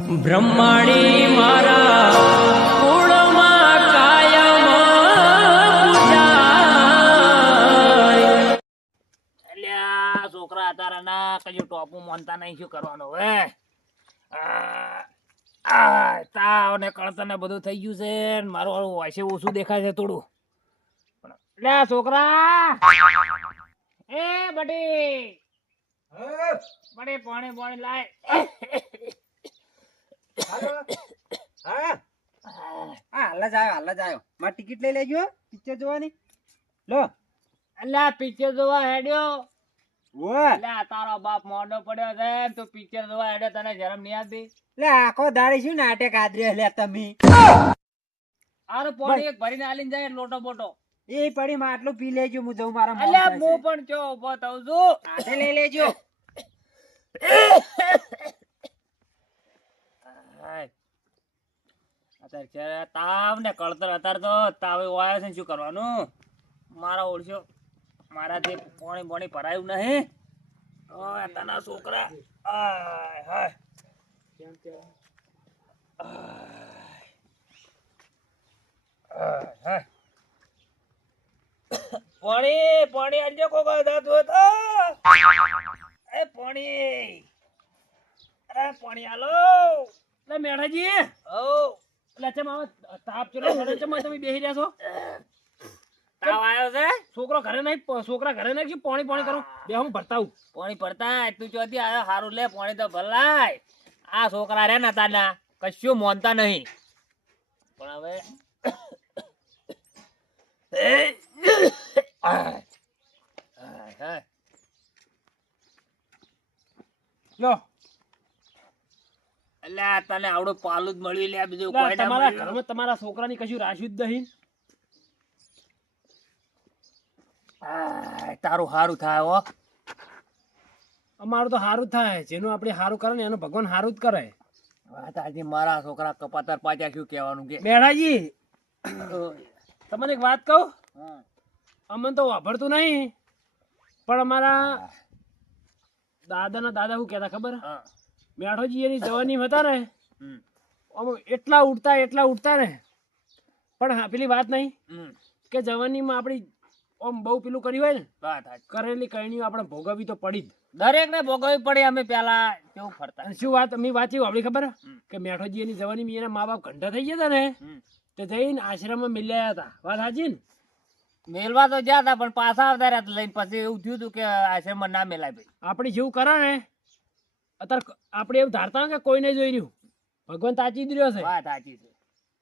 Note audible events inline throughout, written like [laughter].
બ્રહ્માણી મારા કુળમાં કાયમ. અલ્યા છોકરા તારા ના કજુ ટોપું માનતા નહીં શું કરવાનું હવે તાવ ને કળતર ને બધું થઈ ગયું છે ને મારું હારું વાસે ઓછું દેખાય છે થોડું. પણ અલ્યા છોકરા! એ બટી! બટી પાણી પાણી લાય. હા. હાલ જ આવ્યો હાલ જ આવ્યો. મારી ટિકિટ લઈ લેજો પિક્ચર જોવાની. લો. અલ્યા પિક્ચર જોવા હેડ્યો. તારો બાપ મોડો પડ્યો છે તું પિક્ચર જોવા હેડ્યો તને શરમ નહીં આવતી? લે આખો દાડી શું નાટક આદર્યો લે તમે? આરો પાણી એક ભરીને આલીને જાય લોટો બોટો. એ પડી માં આટલું પી લેજો હું જઉં મારા મોં હું પણ ચો ઊભો થઉં છું. હાથે લઈ લેજો. [coughs] અત્યારે તાવ ને કળતર. અત્યારે તો તાવ એવો આવ્યો છે શું કરવાનું? મારા ઓળશો. મારાથી પોણી પાણી ભરાયું નહીં. તના છોકરા. પાણી પાણી આજે કોક હોય તો. એ પાણી. અરે પાણી આલો લે ઓ લે ચમ તાપ ચલો પડે ચમ તમે બેહી રહ્યા છો. તાવ આવ્યો છે? છોકરો ઘરે નહીં છોકરા ઘરે નહીં પાણી પાણી કરું? બે હું ભરતાવું પાણી ભરતા તું ચોથી આવ્યો હારું લે પાણી તો ભલાય આ છોકરા રે ના તાના કશું મોનતા નહીં. પણ હવે [coughs] લો. એટલે તને આવડો પાલું જ મળ્યું લે બીજું કોઈ તમારા ઘરમાં તમારા છોકરાની કશું રાશ્યું જ નહીં. તારું હારું થાય હો. અમારું તો સારું થાય. જેનું આપણે સારું કરે ને એનું ભગવાન સારું જ કરે. વાત આજે મારા છોકરા કપાતર પાછા શું કહેવાનું કે? મેળાજી તમને એક વાત કહું. અમને તો વાપરતું નહીં. પણ અમારા દાદાના દાદા શું કહેતા ખબર? હા. મેઠોજી એની જવાની હતા ને હમ. આમ એટલા ઉડતા એટલા ઉડતા ને. પણ હા પેલી વાત નહીં. કે જવાનીમાં આપણી આમ બહુ પેલું કર્યું હોય ને વાત કરેલી કહીણીઓ આપણે ભોગવવી તો પડી જ. દરેક ને ભોગવવી પડે અમે પેલા કેવું ફરતા. શું વાત અમે વાંચી આપણી ખબર? કે મેઠોજી એની જવાની એના મા બાપ ઘંટા થઈ ગયા હતા ને. તે જઈને આશ્રમમાં મિલ્યા હતા. વાત સાચી ને? મેલવા તો જ્યાં હતા પણ પાછા આવતા રહ્યા લઈને. પછી એવું થયું હતું કે આશ્રમમાં ના મેલાય ભાઈ. આપણે જેવું કરે ને અત્યારે આપણે એવું ધારતા કે કોઈને જોઈ રહ્યું. ભગવાન તાચી જ રહ્યો છે. વાત સાચી છે.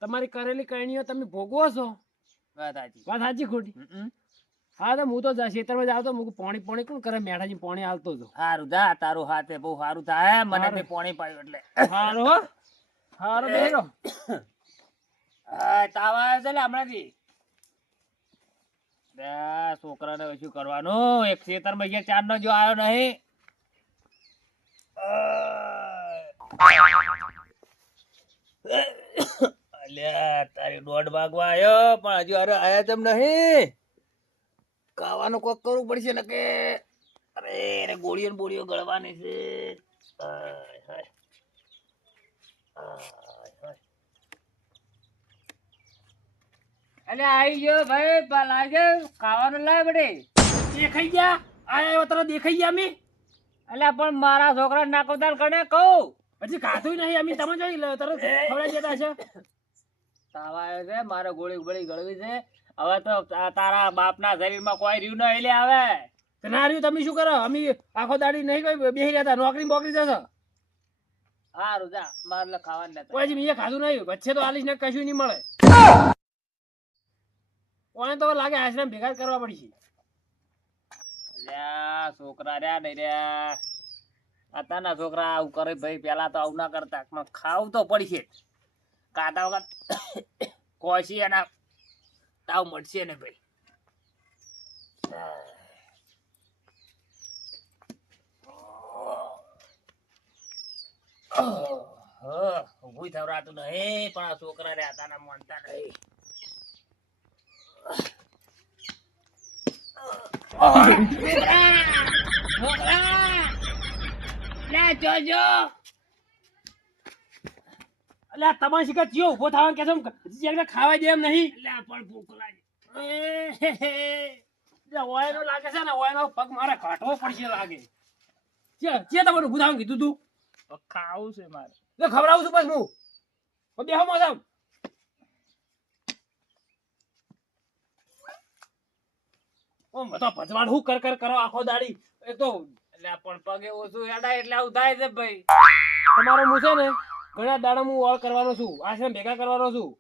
તમારી કરેલી કહીણીઓ તમે ભોગવો છો? વાત સાચી વાત સાચી ખોટી? હા તો હું તો ખેતરમાં જાવ તો મૂકું પાણી પાણી કોણ કરે? મેઠાજી પાણી હાલતો હતો. સારું જા તારું હાથે બહુ સારું થાય. મને. તે પાણી પાયું એટલે. સારું હો. સારું બેરો તાવ આવ્યો છે ને હમણાંથી. બે છોકરાને શું કરવાનું? એક ખેતરમાં ચાર નો જો આવ્યો નહીં. અલ્યા તારી દોઢ ભાગવા આવ્યો પણ હજુ અરે આયા તેમ નહીં. ખાવાનું કોક કરવું પડશે ને કે? અરે અરે, ગોળીઓ બોળીઓ ગળવાની છે. અરે આઈ ગયો ભાઈ લાગે ખાવાનું લાય બડે દેખાઈ ગયા? આયા તરત દેખાઈ ગયા અમે અલ્યા પણ મારા છોકરા નાકોદાર કને કહું? પછી ખાધું નહીં અમે તમે જોઈ લો તરત ખવડાવી જતા છે તાવા આવ્યો છે મારે ગોળી ગોળી ગળવી છે. હવે તો તારા બાપના શરીરમાં કોઈ રહ્યું નહીં લે આવે ના રહ્યું તમે શું કરો? અમે આખો દાડી નહીં કોઈ બેસી રહ્યા હતા નોકરી બોકરી જશો? હારું જા મારે ખાવાનું લેતા કોઈ મેં ખાધું નહીં વચ્ચે તો આલીશ ને કશું નહીં મળે. કોને તો લાગે આશ્રમ ભેગા જ કરવા પડશે. છોકરા રહ્યા નહીં રહ્યા. અત્યારના છોકરા આવું કરે ભાઈ પેલા તો આવું ના કરતા. ખાવું તો પડશે કાતા વખત કોશી અને તાવ મળશે ને ભાઈ. થવરાતું નહીં, પણ આ છોકરા રહ્યા હતા માનતા નહીં. આ તમારે શીખર ચિયો ઊભો થવાનું કે છે ખાવા દે એમ નહીં એટલે પણ ભૂખ લાગી ઓયનો લાગે છે ને ઓયનો પગ મારે કાઢવો પડશે લાગે ચે તમારું ઊભું થવાનું કીધું તું ખાવું છે મારે ખવડાવું છું બસ હું બેહો મોસમ ઓમ તો ભજવાડ હું કર કર કરો આખો દાડી. એ તો એટલે પણ પગે ઓછું હેડા એટલે આવું થાય છે ભાઈ. તમારો હું છે ને ઘણા દાડા હું ઓળ કરવાનો છું આશ્રમ ભેગા કરવાનો છું.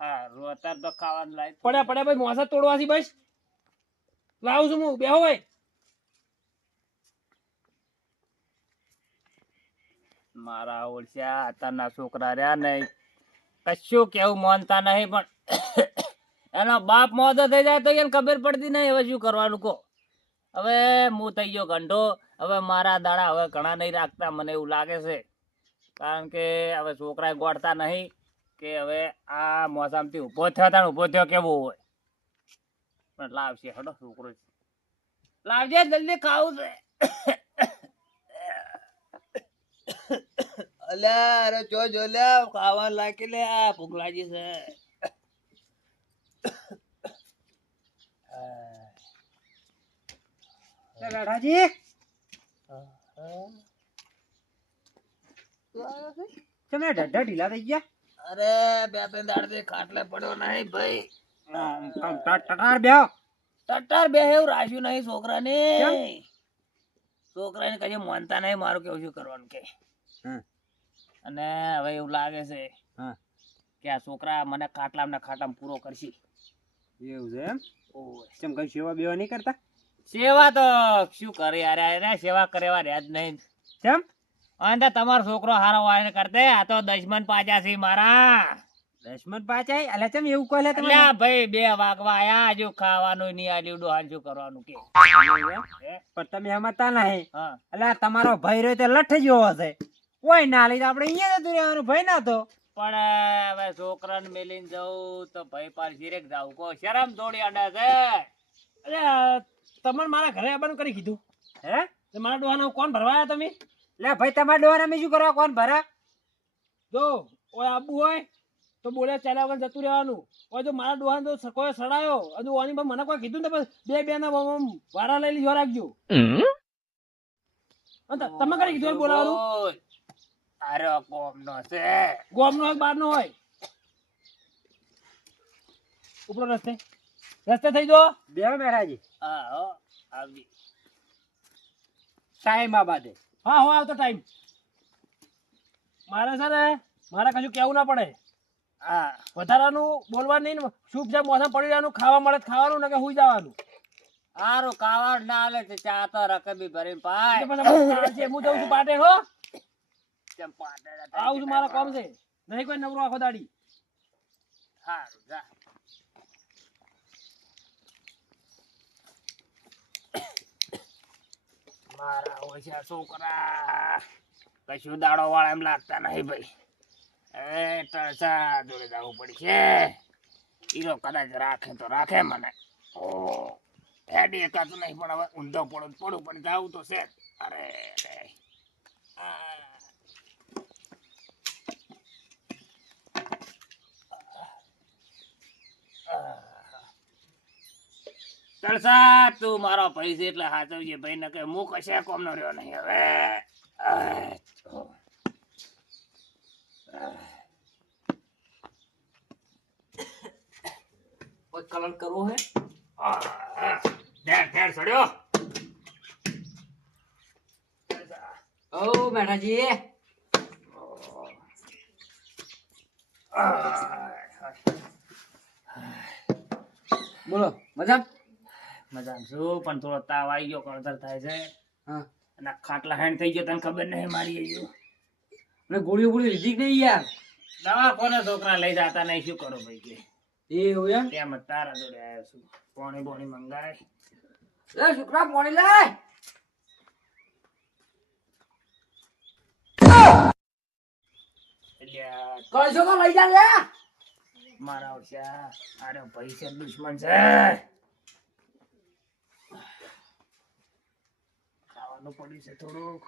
હા રોતા તો ખાવાનું લાય પડ્યા પડ્યા ભાઈ મોસા તોડવાથી બસ. લાવું છું હું બેહો ભાઈ. મારા ઓળખ્યા અત્યારના છોકરા રહ્યા નહીં. કશું કેવું માનતા નહીં પણ એનો બાપ મોદો થઈ જાય તો એને ખબર પડતી નહીં. હવે શું કરવાનું કહો? હવે હું થઈ ગયો ગંઢો હવે મારા દાડા હવે ઘણા નહીં રાખતા, મને એવું લાગે છે. કારણ કે હવે છોકરા ગોળતા નહીં કે હવે આ મોસમથી ઊભો થયો તાણ ઊભો થયો કેવો હોય. પણ લાવશે, હડો છોકરો. લાવજે, જલ્દી ખાવું છે. અલ્યા, અરે જો જો લે ખાવા લાગી લે. ભૂખ લાગી છે. લે ને તમે ઢઢા ઢીલા થઈ ગયા? અરે બે ત્રણ દાડથી ખાટલે પડ્યો નહીં ભાઈ. આમ ટ- ટટાર બે એવું રાખ્યું નહીં છોકરાને. છોકરાને કદી માનતા નહીં મારું કેવું શું કરવાનું કે. અને હવે એવું લાગે છે. કે આ છોકરા મને ખાટલામાં ને પૂરો કરશે. એવું છે એમ. ચમ કઈ સેવા બેવા નહીં કરતા? સેવા તો શું કરે યાર? અરે સેવા કરેવા રહ્યા જ નહીં. કેમ? અને તમારો છોકરો હારો વાયર કરતે આ તો દશમન પાછા છે મારા. દશમન પાછા? અલે ચમ એવું કહે તમે? ભાઈ બે વાગવા આયા હજુ ખાવાનું નહીં આલ્યું ડોહાન શું કરવાનું કે? પણ તમે હમતા નહીં. એટલે તમારો ભાઈ રહ્યો તે લઠ જેવો હશે. કોઈ ના લઈ આપણે અહીંયા જતું રહેવાનું ભાઈ ના તો. પણ હવે છોકરાને મેલીને જવું તો ભાઈ પાર સિરેક જાવું. કો શરમ થોડી અડે છે. અરે તમને મારા ઘરે આવવાનું કરી કીધું. હે? મારા ડોહાનો કોણ ભરવાયા તમે? લે ભાઈ તમારા ડોહાના મેં શું કરવા? કોણ ભરા? જો ઓય આબુ હોય તો બોલે ચાલ્યા વગર જતું રહેવાનું. ઓય જો મારા ડોહાને તો કોઈ સડાયો? હજુ ઓની પણ મને કોઈ કીધું ને બસ બે બે ના વારા લઈ લીધો રાખજો. તમે કરી કીધું બોલાવાનું? બોલ. અરે કોમનો છે. ગોમનો હોય બાર નો હોય? ઉપરો રસ્તે. રસ્તે થઈ જો બે બેઠાજી હા હો આવજી. ટાઈમ આ બાદે હા હો આવતો ટાઈમ. મારે છે ને મારે કશું કેવું ના પડે. હા. વધારાનું બોલવાનું નહીં શું છે મોસમ પડી રહેવાનું ખાવા મળે ખાવાનું ને કે હુઈ જવાનું. આરો ખાવા ના આલે તે ચા તો રકબી ભરી પાય. હું જઉં છું પાટે હો. ચમ પાટે આવું છું મારા કામ છે. નહીં કોઈ નવરો આખો દાડી. સારું જા. છોકરા. કશું દાડો વાળા એમ લાગતા નહીં ભાઈ. એ તળસા જોડે જવું પડશે. ઈરો કદાચ રાખે તો રાખે મને. ઓ, હેડી એકાતું નહીં પણ હવે ઊંધો પડો પડું, પણ જાવું તો છે અરે આ. તળસા તું મારો ભાઈ છે એટલે હાચવજે ભાઈ ને કે હું કશે કોમ નો રહ્યો નહીં હવે. કલર કરવો હે? There there સડ્યો. ઓ બેઠાજી બોલો મજા? મજા છું પણ થોડો તાવ આવી ગયો કળતર થાય છે. હા. અને ખાટલા હેન્ડ થઈ ગયો તને ખબર નહીં મારી ગયો અને ગોળી ગોળી લીધી નહીં યાર? દવા કોને છોકરા લઈ જતા નહીં? શું કરો ભાઈ કે? એવું એમ? તેમ તારા જોડે આવ્યો છું. પોણી બોણી મંગાય. લે છોકરા પોણી લાય! એટલે છોકરો લઈ જા લે મારા ઓછા અરે ભાઈ છે દુશ્મન છે. ખાવાનું પડ્યું છે થોડુંક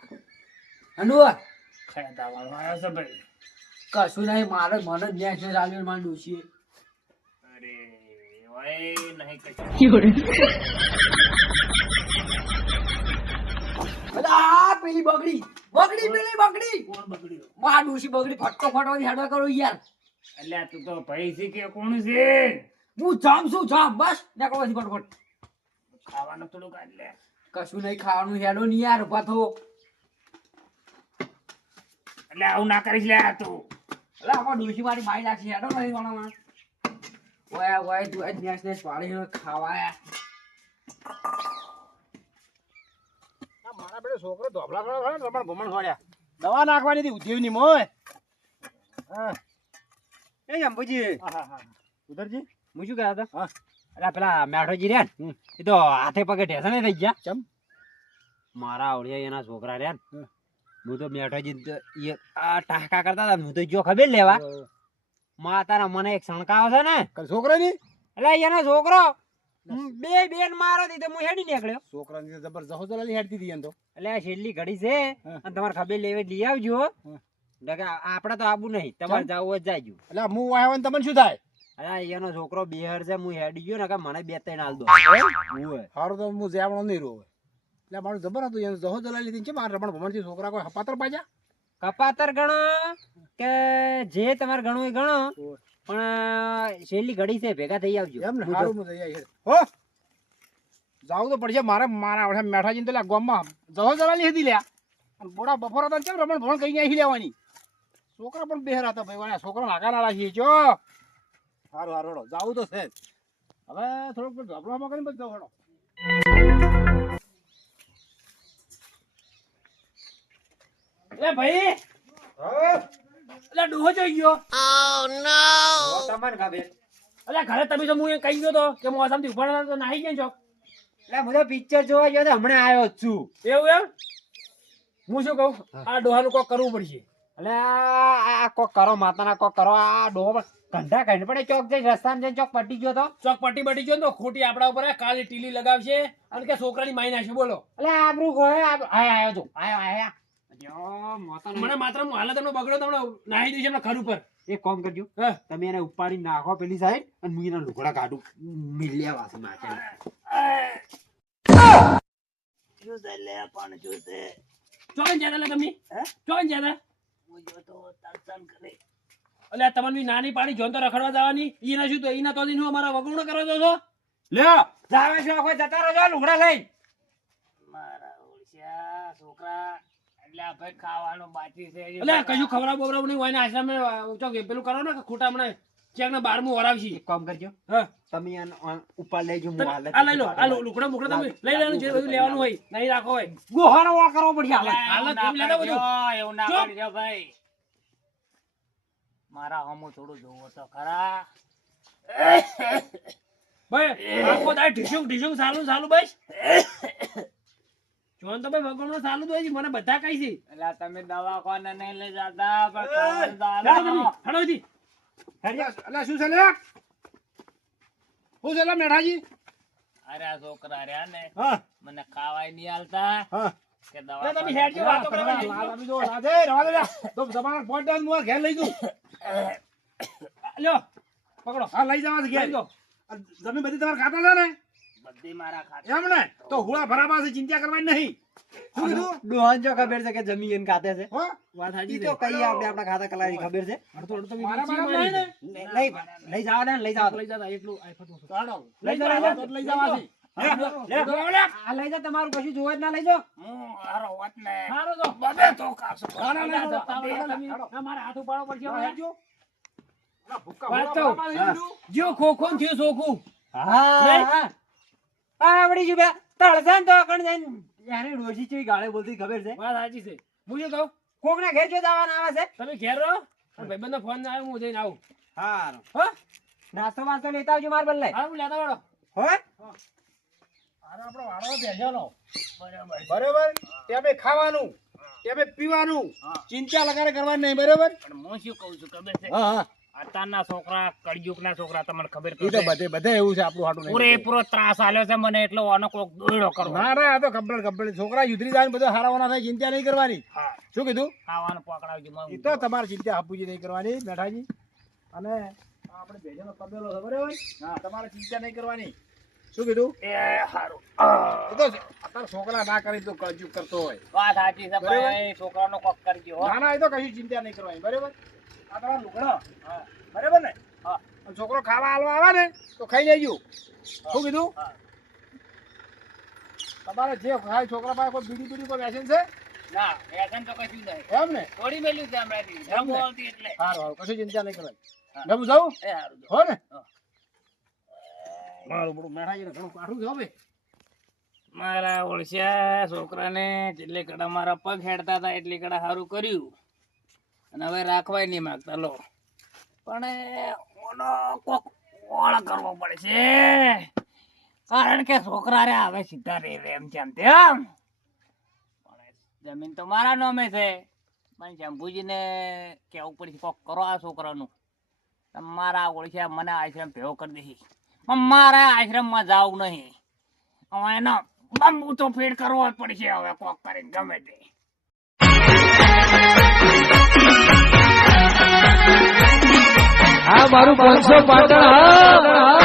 હંડુ ખાયા વાળવા છે ભાઈ. કશું નહીં મારે મને જ ન્યાસ ને ચાલ્યું મારે ડોશીએ. અરે ઓય નહીં કશું આ પેલી બગડી. બગડી પેલી બગડી. કોણ બગડ્યો? માર ડોશી બગડી ફટકો ફટવાથી હેડવા કરો યાર. એટલે તું તો પૈસી કે કોણ છે? હું જામ છું જામ બસ. નીકળવાથી ફટફટ. ખાવાનું થોડું કાઢ લે. કશું નહીં ખાવાનું હેડો નહીં યાર ઊભા થો. એટલે આવું ના કરીશ લે તું. એટલે આમાં ડોશી મારી મારી નાખી હેડો નહીં વણામાં ઓય ઓય તું આજ ન્યાસ ન્યાસ પાડી ખાવા યાર મારા પેલો છોકરો ધોબલા ભમણ ખોડ્યા. દવા નાખવાની હતી ઉદ્યોગની મોય. હા. એ અંબુજી. ઉધરજી. હું શું હતા? હા. અરે પેલા મેઠોજી રહ્યા ને એ તો હાથે પગે ઢેસા થઈ ગયા. ચમ? મારા આવડિયા એના છોકરા રહ્યા ને હું તો મેઠોજી આ ટાંકા કરતા હતા હું તો જો ખબર લેવા. માતાના મને એક સણકાવ છે ને છોકરો ની એટલે એનો છોકરો બે બેન મારો દીધો તો હું હેડી નીકળ્યો. છોકરા ની જબરજસ્ત જલાલી હેડતી હતી એમ તો. એટલે છેલ્લી ઘડી છે અને તમારે ખબર લેવી લઈ આવજો. આપડે તો આબુ નહીં તમારે જવું જ જાયજો એટલે હું આવ્યો તમને શું થાય? અરે એનો છોકરો બેહર છે હું હેડી ગયો ને મને બે ત્રણ હાલ દો. સારું તો હું જ્યાવણો નહીં રહું એટલે મારું જબર હતું એનું જહો જલાલી હતી છે મારા રમણ ભમણ છોકરા કોઈ હપાતર પાજા કપાતર ગણો કે જે તમારે ગણવું એ ગણો. પણ છેલ્લી ઘડી છે ભેગા થઈ આવજો. એમ ને સારું હું થઈ આવી હો! જાવું તો પડશે મારે મારા આવડે મેઠાજીને તો લ્યા ગોમમાં જહો જલાલી હતી લ્યા. અને બોડા બપોર હતા ને કેમ રમણ ભમણ કઈ આવી લેવાની? છોકરા પણ બેહરા હતા ભાઈ છોકરા નાકા ના રાખીએ છો સારું સારું હેડો. જાવું તો છે હવે થોડુંક ઝબલામાં કરીને બધું હેડો. એ ભાઈ! એટલે ડોહો જોઈ ગયો. તમને ખબર એટલે ઘરે તમે તો હું એ કહી ગયો તો કે મોસમથી ઊભા તો નાહી ગયા છો એટલે હું તો પિક્ચર જોવા ગયો તો હમણાં આવ્યો છું. એવું એમ? હું શું કહું? આ ડોહાનું કોક કરવું પડશે. એટલે આ આ કોક કરો માતાના કોક કરો આ ડોહો પણ કંઢા કઈ પડે ચોક જઈ રસ્તામાં જઈને ચોક પટી ગયો તો? ચોક પટી બટી ગયો તો ખોટી આપણા ઉપર કાલે ટીલી લગાવશે અને કે છોકરાની માઈ નાખશે બોલો. એટલે આબરૂ ગોય આયા આયો જો. આયો આયા મને માત્ર હું હાલત એમનો બગડ્યો તમને નાહી દઈશ એમના ખર ઉપર. એક કામ કરજો. તમે એને ઉપાડી નાખો પેલી સાઈડ અને હું એના લુગડા કાઢું. મિલ્યા વાસી ચોકન જ્યાદા લે તમે. ચોકન જ્યાદા એટલે તમને નાની પાડી જોન તો રખડવા જવાની. ઈને શું તો ઈને તો દિન હું અમારા વગુણ કરવા દો છો લ્યો. જાવે છો કોઈ જતા રહો લુગડા લઈ મારા ઓળખ્યા છોકરા. એટલે ભાઈ ખાવાનું બાકી છે. એટલે કશું ખવડાવ બવડાવ નહીં હોય ને આશ્રમ ચોક પેલું કરો ને ખોટા મને ચેક ને બારમું વરાવશી. એક કામ કરજો. હા. તમે એને આ લઈ લો આ લો, મુકડા તમે લઈ લેવાનું જે બધું લેવાનું હોય નહીં રાખો હોય. ગોહાનો વા કરવો પડશે હાલે હાલત લેતા બધું? એવું ના કરજો ભાઈ. મારા હમું થોડું જોવો તો ખરા? ભાઈ આખો દાય ઢીસું ઢીસું સાલું સાલું બસ. જોન તો ભાઈ વગરનો સાલું તો છે, મને બધા કહી છે. એટલે તમે દવાખાને નહીં લઈ જતા પણ. એટલે શું છે લે શું છે લે મેઠાજી અરે આ છોકરા રહ્યા ને મને ખાવાય નહીં આલતા હા. કે એટલે તમે દવા હેડજો, વાતો કરવા જઈએ. લાલ આપી દો, રાધે, રવા દે. તો તમારા પોટ ડાઉન હું ઘેર લઈ જઉં. લ્યો પકડો. હા લઈ જવા ઘેર. લઈ જમીન બધી તમારે ખાતા હતા ને? બધી મારા ખાતા. એમ ને તો હુળા ભરાવા છે ચિંતા કરવાની નહીં. શું કીધું? ડોહાન જો ખબર છે કે જમી એને ખાતે છે? વાત સાચી તો કઈ આપણે આપણા ખાતા કલાની ખબર છે? અડધો અડધો તમે મારા વીંછી બારા મારી. નહીં. લઈ લઈ જાવ ને લઈ જાવ લઈ જતા એટલું આફત લઈ જવા લઈ જાઓ. તો લઈ જવા લઈ તમારું જોવે જ ના લઈ ને ના, ના, ના, ના, ના, ના, ના, મારે હાથ પડશે ખોખો થયું સોખું. આવડી જુ બે. તળસન તો કણ જઈને. યાને ડોશી ચેવી ગાળે બોલતી ખબર છે? વાત સાચી છે. હું શું કહું? કોકના ઘેર જો જવાના આવે છે? તમે ઘેર રહો. ભાઈબંધનો ફોન આવ્યો હું જઈને આવું. હારું. હો? નાસ્તો વાસ્તો લેતા આવજો માર બદલે. હા હું લેતા વાળો. હો? આનો આપણો વાળો ભેજાનો. બરોબર ટેબે ખાવાનું ટેબે પીવાનું. ચિંતા લગાડે કરવાની નહીં બરોબર? પણ હું શું કહું છું ખબર છે? હા હા. અત્યારના છોકરા કળયુગના છોકરા તમને ખબર તો. બધે બધે એવું છે આપણું હાટું પૂરેપૂરો ત્રાસ આલ્યો છે મને એટલો આનો કોક દોયડો કરવો. ના ના તો કમ્પ્લેટ કમ્પ્લેટ છોકરા યુદ્રી જાય બધા હારાવાના થાય ચિંતા નહીં કરવાની. શું કીધું? ખાવાનું પકડાવજો એ તો તમારે ચિંતા હાપુજી નહીં કરવાની મેઠાજી અને આપણે ભેજાનો તબેલો છે બરાબર? હા. તમારે ચિંતા નહીં કરવાની. શું કીધું? એ હારું. તો અત્યારે છોકરા ના કરી તો કજુ કરતો હોય. વાત સાચી છે ભાઈ છોકરાનો કોક કરજો ના ના એ તો કશું ચિંતા નહીં કરવાની બરાબર? આ તમારા લુગડો? હા. બરાબર ને? હા. છોકરો ખાવા હાલવા આવે ને તો ખાઈ લેજો. શું કીધું? તમારે જે ખાય છોકરા પાસે કોઈ બીડી બીડી કોઈ વ્યસન છે? ના વ્યસન તો કશું નહીં. એમ ને? થોડી મેલ્યું છે હમણાંથી. જમ બોલતી એટલે. સારું સારું કશું ચિંતા નહીં કરવાની. હા. જમું જાઉં એ હારું જો. હો ને. મારું બધું મેઠાજીને ઘણું કાઠું છે મારા ઓળશ્યા છોકરાને જેટલી કડા મારા પગ હેડતા હતા, એટલી કડા સારું કર્યું. અને હવે રાખવાય નહીં માગતા, લો. પણ ઓનો કોક ઓળ કરવો પડશે. કારણ કે છોકરા રે હવે સીધા રે એમ તેમ તેમ પણ જમીન તો મારા નામે છે. પણ શંભુજીને કેવું પડશે, કોક કરો આ છોકરાનું. મારા ઓળખ્યા મને આશ્રમ ભેગો કરી પણ મારે આશ્રમમાં જવું નહીં. હવે એનો બંબુ તો ફીડ કરવો જ પડશે હવે કોક કરીને ગમે તે. આ મારું પાંચસો પાટણ હા.